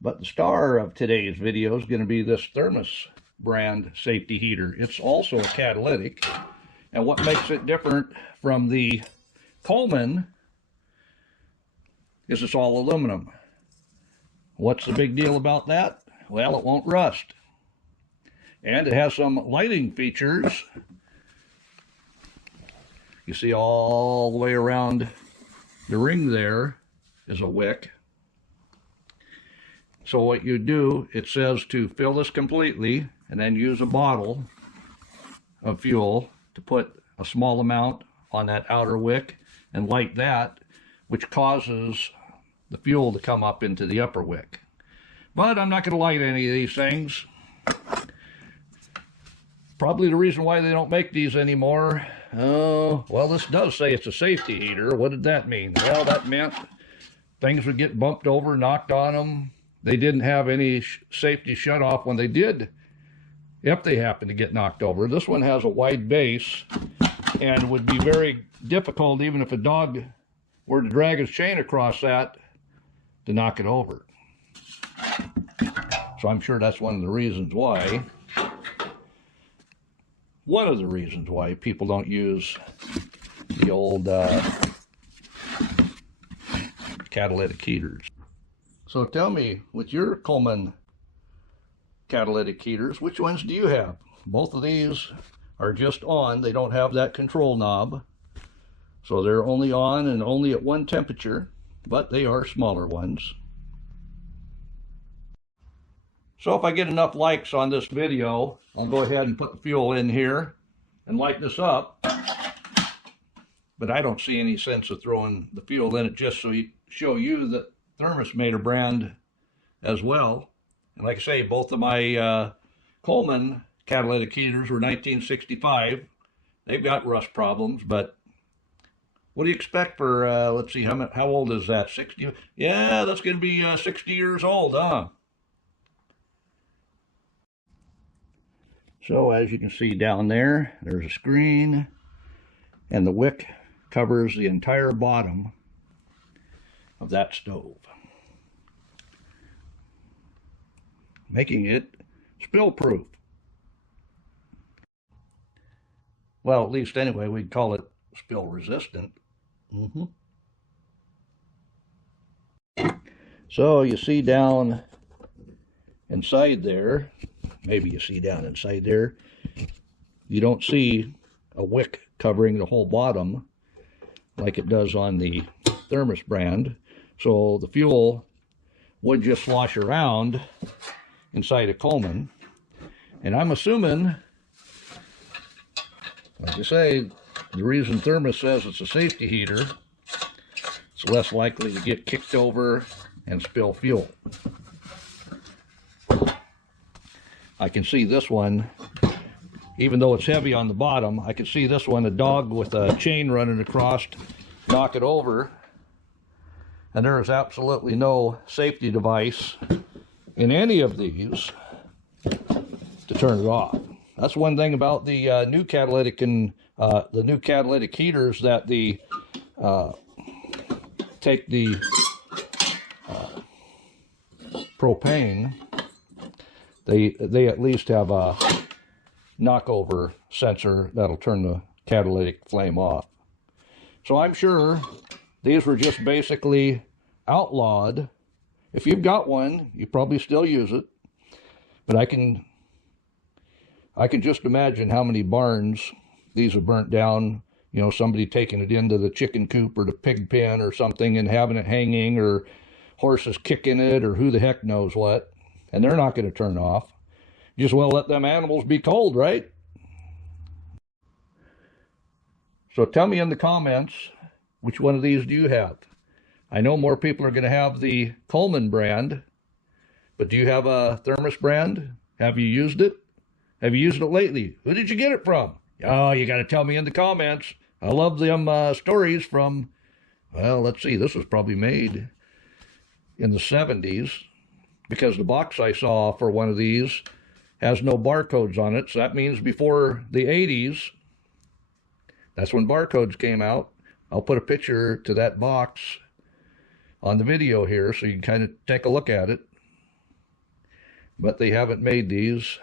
But the star of today's video is going to be this Thermos brand safety heater. It's also a catalytic. And what makes it different from the Coleman is it's all aluminum. What's the big deal about that? Well, it won't rust. And it has some lighting features. You see all the way around the ring there is a wick. So what you do, it says to fill this completely and then use a bottle of fuel to put a small amount on that outer wick and light that, which causes the fuel to come up into the upper wick. But I'm not going to light any of these things. Probably the reason why they don't make these anymore. Oh, well, this does say it's a safety heater. What did that mean? Well, that meant things would get bumped over, knocked on them. They didn't have any safety shut off when they did, if they happened to get knocked over. This one has a wide base and would be very difficult, even if a dog were to drag his chain across that, to knock it over. So I'm sure that's one of the reasons why. One of the reasons why people don't use the old catalytic heaters. So tell me, with your Coleman catalytic heaters, which ones do you have? Both of these are just on. They don't have that control knob. So they're only on and only at one temperature, but they are smaller ones. So if I get enough likes on this video, I'll go ahead and put the fuel in here and light this up. But I don't see any sense of throwing the fuel in it just so you show you that Thermos made a brand as well. And like I say, both of my Coleman catalytic heaters were 1965. They've got rust problems, but what do you expect for, let's see, how old is that? 60? Yeah, that's going to be 60 years old, huh? So as you can see down there, there's a screen, and the wick covers the entire bottom of that stove, making it spill-proof. Well, at least anyway, we'd call it spill-resistant. So you see down inside there, maybe you see down inside there, you don't see a wick covering the whole bottom like it does on the Thermos brand. So the fuel would just slosh around inside a Coleman. And I'm assuming, like I say, the reason Thermos says it's a safety heater, it's less likely to get kicked over and spill fuel. I can see this one, even though it's heavy on the bottom, I can see this one, a dog with a chain running across, knock it over, and there is absolutely no safety device in any of these to turn it off. That's one thing about the new catalytic and the new catalytic heaters, that the take the propane. They at least have a knockover sensor that'll turn the catalytic flame off. So I'm sure these were just basically outlawed. If you've got one, you probably still use it. But I can just imagine how many barns these have burnt down. You know, somebody taking it into the chicken coop or the pig pen or something and having it hanging, or horses kicking it, or who the heck knows what. And they're not going to turn off. You just want to let them animals be cold, right? So tell me in the comments, which one of these do you have? I know more people are going to have the Coleman brand, but do you have a Thermos brand? Have you used it? Have you used it lately? Who did you get it from? Oh, you got to tell me in the comments. I love them stories from, well, let's see, this was probably made in the 70s. Because the box I saw for one of these has no barcodes on it, so that means before the 80s. That's when barcodes came out. I'll put a picture to that box on the video here so you can kind of take a look at it. but they haven't made these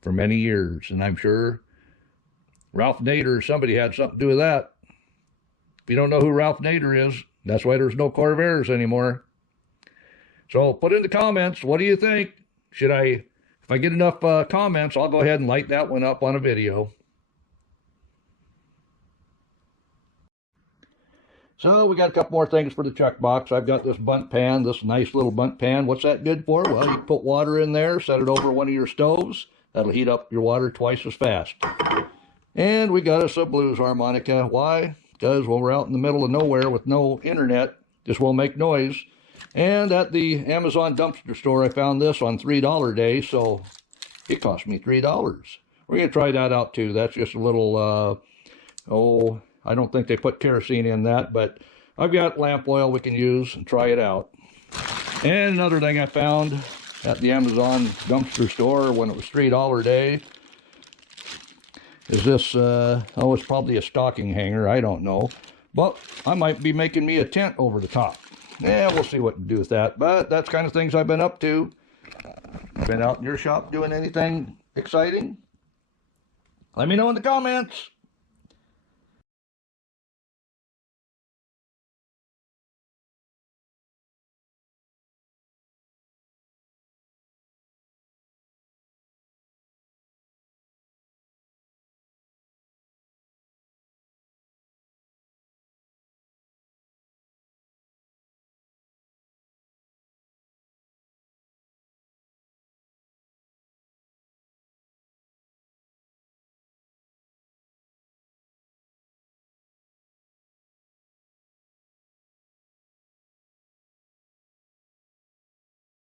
for many years. And I'm sure Ralph Nader, somebody had something to do with that. If you don't know who Ralph Nader is, that's why there's no Corvairs anymore. So put in the comments, what do you think? Should I, if I get enough comments, I'll go ahead and light that one up on a video. So we got a couple more things for the chuck box. I've got this bunt pan, this nice little bunt pan. What's that good for? Well, you put water in there, set it over one of your stoves. That'll heat up your water twice as fast. And we got us a blues harmonica. Why? Because when we're out in the middle of nowhere with no internet, this will make noise. And at the Amazon dumpster store, I found this on $3 day, so it cost me $3. We're going to try that out too. That's just a little, I don't think they put kerosene in that, but I've got lamp oil we can use and try it out. And another thing I found at the Amazon dumpster store when it was $3 a day is this, it's probably a stocking hanger, I don't know. But I might be making me a tent over the top. Yeah, we'll see what to do with that. But that's kind of things I've been up to. Been out in your shop doing anything exciting? Let me know in the comments.